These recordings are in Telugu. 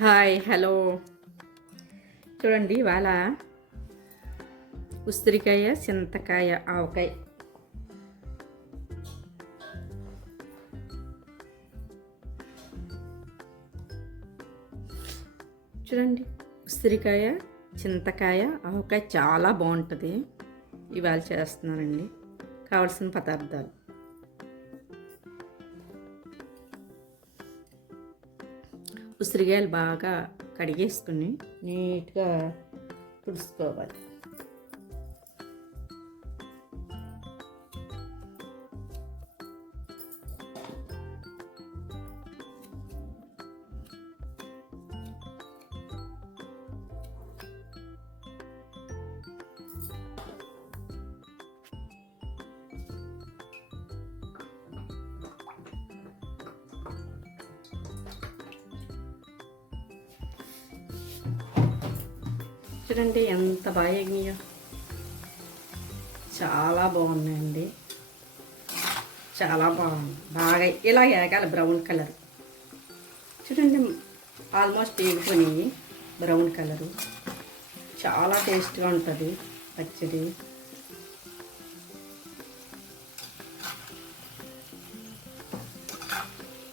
హాయ్ హలో చూడండి ఇవాళ ఉసిరికాయ చింతకాయ ఆవకాయ చూడండి ఉసిరికాయ చింతకాయ ఆవకాయ చాలా బాగుంటుంది. ఇవాళ చేస్తున్నానండి. కావాల్సిన పదార్థాలు ఉసిరికాయలు బాగా కడిగేసుకుని నీట్గా తుడుచుకోవాలి. చూడండి ఎంత బాగా ఎగినాయో, చాలా బాగున్నాయండి. చాలా బాగుంది. బాగా ఇలా ఎగాలి బ్రౌన్ కలర్. చూడండి ఆల్మోస్ట్ ఎగిపోయినాయి బ్రౌన్ కలరు. చాలా టేస్ట్గా ఉంటుంది పచ్చడి.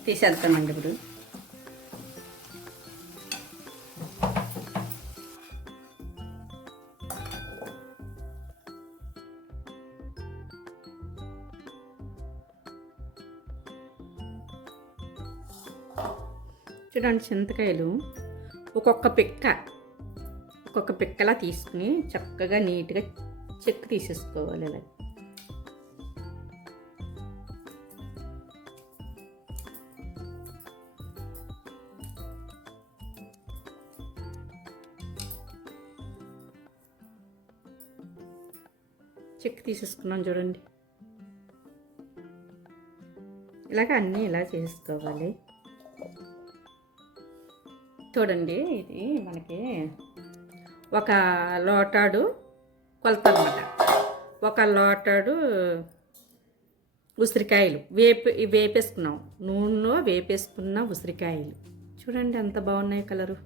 తీసేస్తామండి ఇప్పుడు. చూడండి చింతకాయలు ఒక్కొక్క పిక్కలా తీసుకుని చక్కగా నీట్గా చెక్కు తీసేసుకోవాలి. ఇలా చెక్కు తీసేసుకున్నాం చూడండి. ఇలాగ అన్నీ ఇలా చేసుకోవాలి. చూడండి ఇది మనకి ఒక లోటాడు కొలత అన్నమాట. ఒక లోటాడు ఉసిరికాయలు వేపేసుకున్నాం. నూనెలో వేపేసుకున్న ఉసిరికాయలు చూడండి ఎంత బాగున్నాయి కలరు.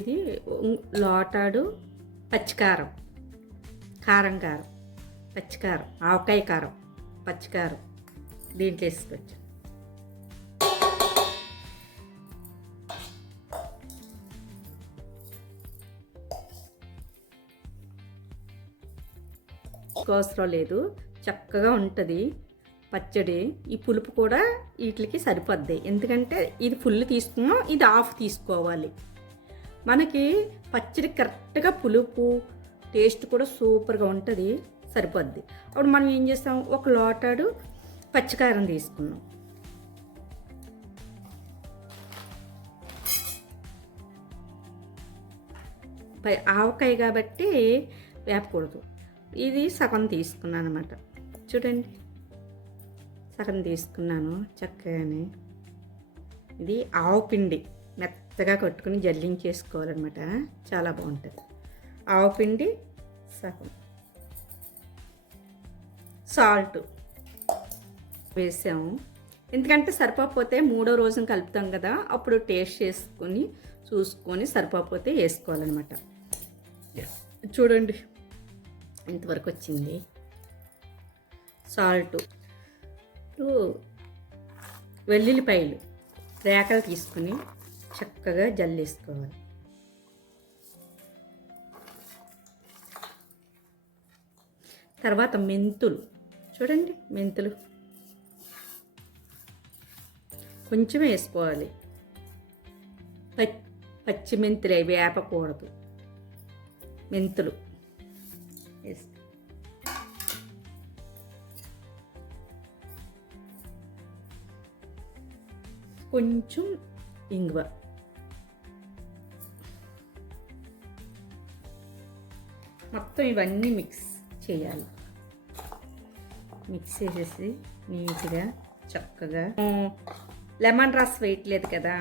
ఇది లోటాడు పచ్చికారం, కారం పచ్చికారం, ఆవకాయ కారం, పచ్చికారం దీంట్లో వేసుకోవచ్చు. అవసరం లేదు, చక్కగా ఉంటుంది పచ్చడి. ఈ పులుపు కూడా వీటికి సరిపోద్ది. ఎందుకంటే ఇది ఫుల్ తీసుకున్నాం, ఇది హాఫ్ తీసుకోవాలి. మనకి పచ్చడి కరెక్ట్గా పులుపు టేస్ట్ కూడా సూపర్గా ఉంటుంది, సరిపోద్ది. అప్పుడు మనం ఏం చేస్తాం, ఒక లోటాడు పచ్చికారం తీసుకున్నాం. ఆవకాయ కాబట్టి వేపకూడదు. ఇది సగం తీసుకున్నాను అనమాట. చూడండి సగం తీసుకున్నాను చక్కగానే. ఇది ఆవపిండి మెత్తగా కట్టుకుని జల్లించేసుకోవాలన్నమాట. చాలా బాగుంటుంది. ఆవపిండి సగం, సాల్ట్ వేసాము. ఎందుకంటే సరిపోతే మూడో రోజున కలుపుతాం కదా, అప్పుడు టేస్ట్ చేసుకొని చూసుకొని సరిపోతే వేసుకోవాలన్నమాట. చూడండి ఇంతవరకు వచ్చింది. సాల్ట్, వెల్లుల్లిపాయలు రేకలు తీసుకుని చక్కగా జల్లేసుకోవాలి. తర్వాత మెంతులు, చూడండి మెంతులు కొంచెం వేసుకోవాలి. పచ్చి మెంతులు వేపకూడదు. మెంతులు వేసి కొంచెం ఇంగువ, మొత్తం ఇవన్నీ మిక్స్ చేయాలి. మిక్స్ చేసేసి నీట్గా చక్కగా. లెమన్ రస్ వేయట్లేదు కదా,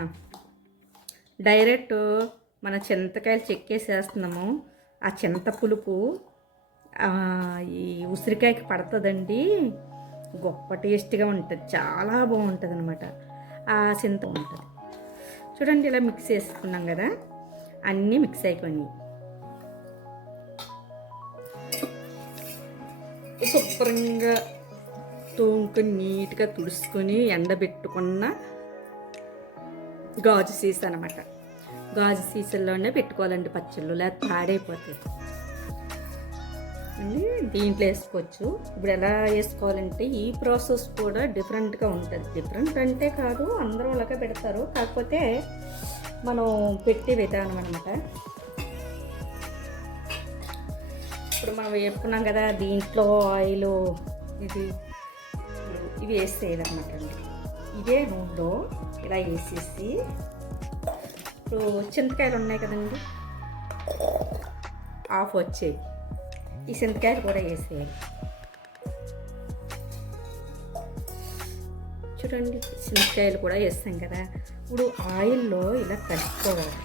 డైరెక్ట్ మన చింతకాయలు చెక్కేసేస్తున్నాము. ఆ చింత పులుపు ఈ ఉసిరికాయకి పడుతుందండి. గొప్ప టేస్ట్గా ఉంటుంది, చాలా బాగుంటుంది అనమాట. ఆ చింత ఉంటుంది చూడండి. ఇలా మిక్స్ చేసుకున్నాం కదా, అన్నీ మిక్స్ అయిపోయినాయి. శుభ్రంగా తోముకొని నీట్గా తుడుచుకొని ఎండబెట్టుకున్న గాజు సీసా అనమాట. గాజు సీసాల్లోనే పెట్టుకోవాలండి పచ్చళ్ళు, లేకపోతే పాడైపోతాయి అండి. దీంట్లో వేసుకోవచ్చు. ఇప్పుడు ఎలా వేసుకోవాలంటే ఈ ప్రాసెస్ కూడా డిఫరెంట్గా ఉంటుంది. డిఫరెంట్ అంటే కాదు, అందరూ అలాగే పెడతారు, కాకపోతే మనం పెట్టే విధానం అనమాట. ఇప్పుడు మనం వేపుకున్నాం కదా, దీంట్లో ఆయిల్ ఇవి వేసేయాలి అనమాట అండి. ఇదే నూనెలో ఇలా వేసేసి, ఇప్పుడు చింతకాయలు ఉన్నాయి కదండి, ఆఫ్ వచ్చేవి, ఈ చింతకాయలు కూడా వేసేయాలి. చూడండి, చింతకాయలు కూడా వేస్తాం కదా. ఇప్పుడు ఆయిల్లో ఇలా కలుపుకోవాలి.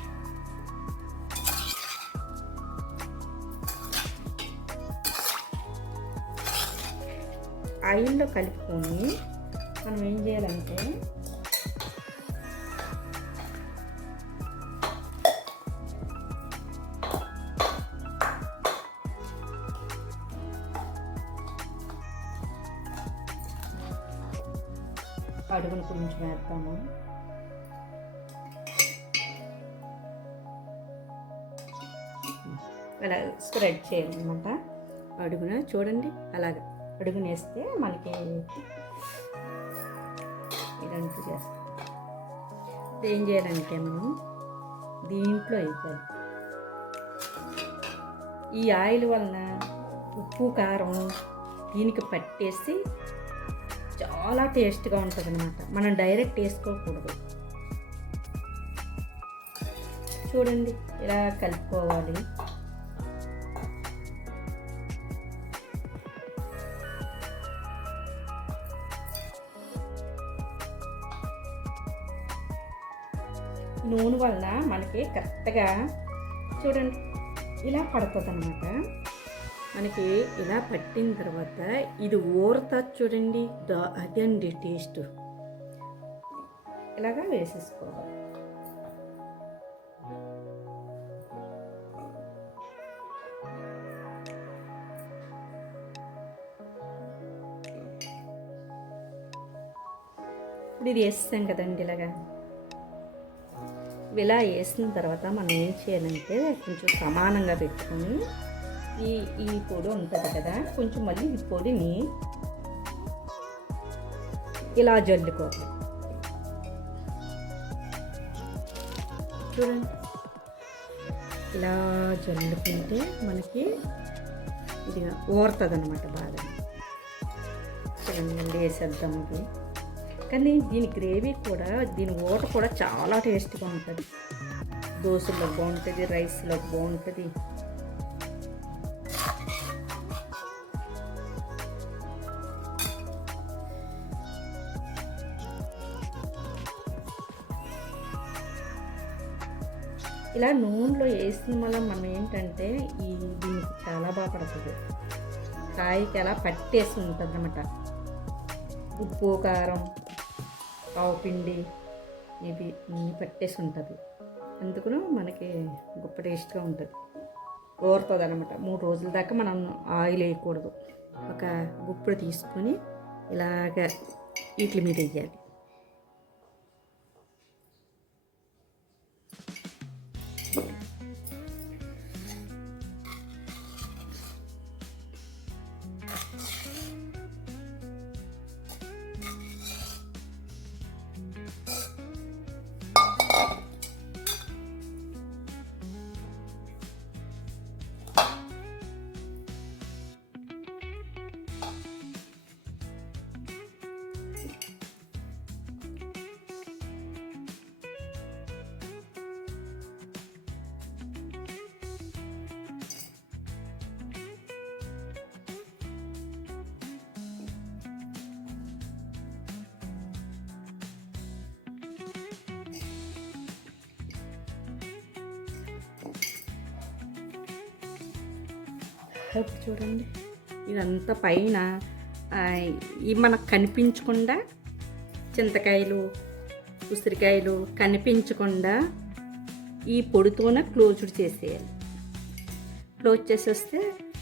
ఆయిల్లో కలుపుకొని మనం ఏం చేయాలంటే, అడుగును కొంచెం వేద్దాము. అలా స్ప్రెడ్ చేయాలన్నమాట అడుగున. చూడండి, అలాగ అడుగున వేస్తే మనకి ఇదంతా చేస్తాం. ఏం చేయాలంటే మనం దీంట్లో వేయాలి. ఈ ఆయిల్ వలన ఉప్పు కారం దీనికి పట్టేసి చాలా టేస్ట్గా ఉంటుంది అనమాట. మనం డైరెక్ట్ వేసుకోకూడదు. చూడండి, ఇలా కలుపుకోవాలి. నూనె వల్ల మనకి కరెక్ట్గా చూడండి ఇలా పడుతుంది అన్నమాట. మనకి ఇలా పట్టిన తర్వాత ఇది ఊరుతుంది చూడండి, అదండి టేస్ట్. ఇలాగా వేసేసుకోవాలి. ఇప్పుడు ఇది వేస్తాం కదండి, ఇలా వేసిన తర్వాత మనం ఏం చేయాలంటే కొంచెం సమానంగా పెట్టుకొని ఈ పొడి ఉంటుంది కదా, కొంచెం మళ్ళీ ఈ పొడిని ఇలా జల్లుకోవాలి. చూడండి, ఇలా జల్లుకుంటే మనకి ఇది ఊరుతుంది అనమాట బాగా. చూడండి, వేసేద్దాం ఇది. కానీ దీని గ్రేవీ కూడా, దీని ఊట కూడా చాలా టేస్ట్గా ఉంటుంది. దోశలో బాగుంటుంది, రైస్లో బాగుంటుంది. ఇలా నూనెలో వేసిన వల్ల మనం ఏంటంటే దీనికి చాలా బాగా పడుతుంది. కాయకి అలా పట్టేసి ఉంటుంది అన్నమాట. ఉప్పు కారం ఆవుపిండి ఇవి అన్నీ పట్టేసి ఉంటుంది. అందుకను మనకి గొప్ప టేస్ట్గా ఉంటుంది, ఊరుతుంది అనమాట. 3 రోజుల దాకా మనం ఆయిల్ వేయకూడదు. ఒక గుప్పుడు తీసుకొని ఇలాగ వీటి మీద వేయాలి. ఇప్పుడు చూడండి ఇదంతా పైన ఇవి మనకు కనిపించకుండా చింతకాయలు ఉసిరికాయలు కనిపించకుండా ఈ పొడితోనే క్లోజ్డ్ చేసేయాలి. క్లోజ్ చేసేస్తే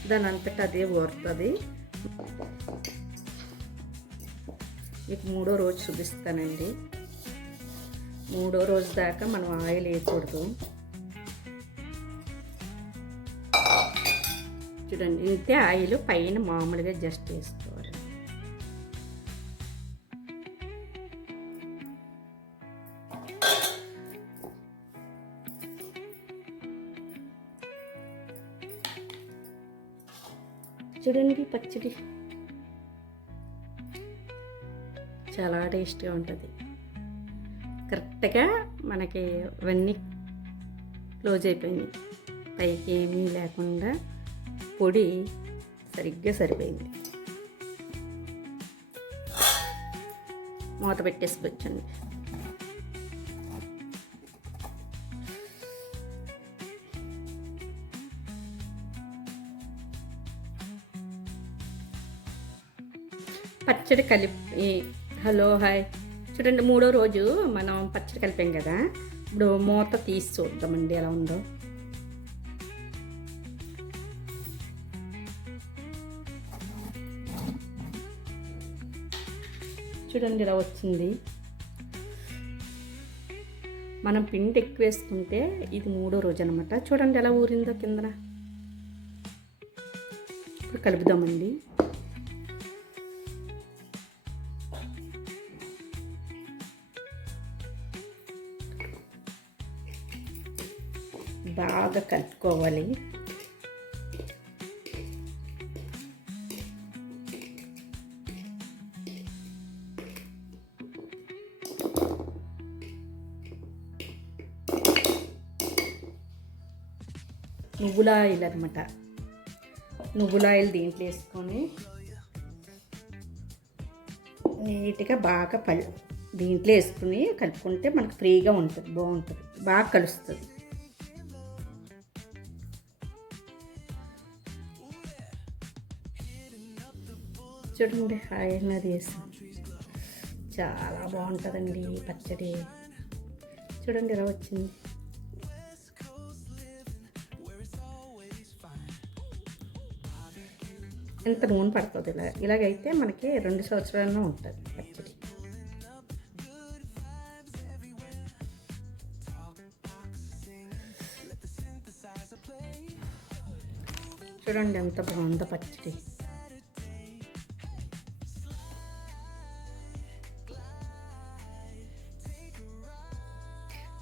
దాని అంతటా అదే ఊరుతుంది. మీకు 3వ రోజు చూపిస్తానండి. 3వ రోజు దాకా మనం ఆయిల్ వేయకూడదు. చూడండి ఇంతే ఆయిల్ పైన మామూలుగా జస్ట్ వేసుకోవాలి. చూడండి పచ్చడి చాలా టేస్ట్గా ఉంటుంది. కరెక్ట్గా మనకి అవన్నీ క్లోజ్ అయిపోయింది. పైకి ఏమీ లేకుండా పొడి సరిగ్గా సరిపోయింది. మూత పెట్టేసుకోవచ్చండి. పచ్చడి కలిపి హలో హాయ్ చూడండి 3వ రోజు మనం పచ్చడి కలిపాం కదా. ఇప్పుడు మూత తీసి చూద్దామండి ఎలా ఉందో. చూడండి ఇలా వచ్చింది. మనం పిండి ఎక్కువ వేసుకుంటే ఇది 3వ రోజు అనమాట. చూడండి ఎలా ఊరిందో కిందన. ఇప్పుడు కలుపుదామండి. బాగా కలుపుకోవాలి. నువ్వుల ఆయిల్ అనమాట. నువ్వుల ఆయిల్ దీంట్లో వేసుకొని నీట్గా బాగా దీంట్లో వేసుకుని కలుపుకుంటే మనకు ఫ్రీగా ఉంటుంది, బాగుంటుంది, బాగా కలుస్తుంది. చూడండి ఆయిల్ అది వేసాం. చాలా బాగుంటుందండి పచ్చడి. చూడండి ఎలా వచ్చింది. ఎంత నూనె పడుతుంది ఇలాగైతే మనకి 2 సంవత్సరాలనే ఉంటుంది పచ్చడి. చూడండి ఎంత బాగుందో పచ్చడి.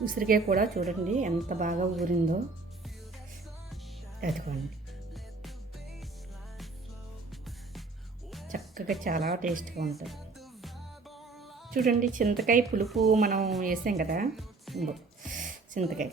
ఉసిరికాయ కూడా చూడండి ఎంత బాగా ఊరిందో. అదిగోండి చక్కగా చాలా టేస్ట్గా ఉంటుంది. చూడండి చింతకాయ పులుపు మనం వేసాం కదా, ఇంకో చింతకాయ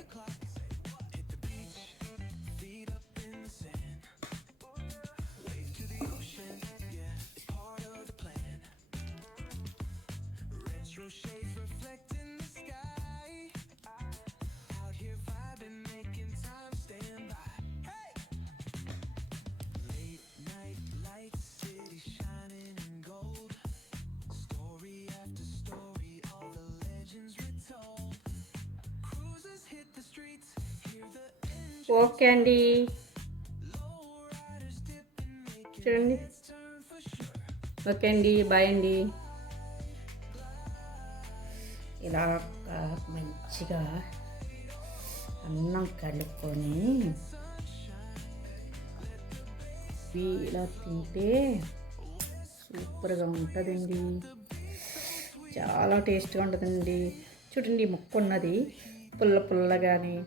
ఓకే అండి. చూడండి ఓకే అండి, బాయ్ అండి. ఇలా మంచిగా అన్నం కలుపుకొని ఇలా తింటే సూపర్గా ఉంటుందండి. చాలా టేస్ట్గా ఉంటుందండి. చూడండి ముక్క ఉన్నది పుల్లగాని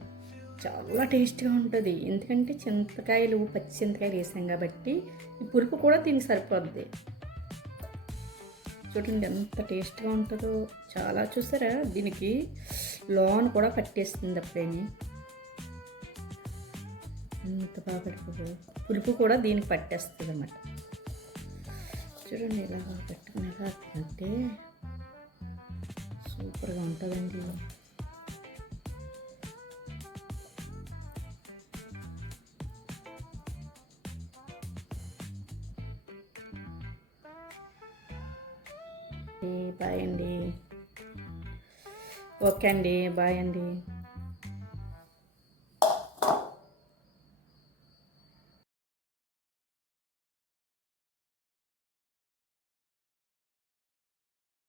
చాలా టేస్ట్గా ఉంటుంది. ఎందుకంటే చింతకాయలు పచ్చి చింతకాయలు వేసాం కాబట్టి ఈ పులుపు కూడా దీనికి సరిపోద్ది. చూడండి ఎంత టేస్ట్గా ఉంటుందో. చాలా చూసారా దీనికి లోన్ కూడా పట్టేస్తుంది అప్పుడేని. ఎంత బాగా పడుతుంది. పులుపు కూడా దీనికి పట్టేస్తుంది అన్నమాట. చూడండి ఇలా పెట్టుకునేలా తింటే సూపర్గా ఉంటుందండి. బాయ్ అండి. ఓకే అండి, బాయ్ అండి.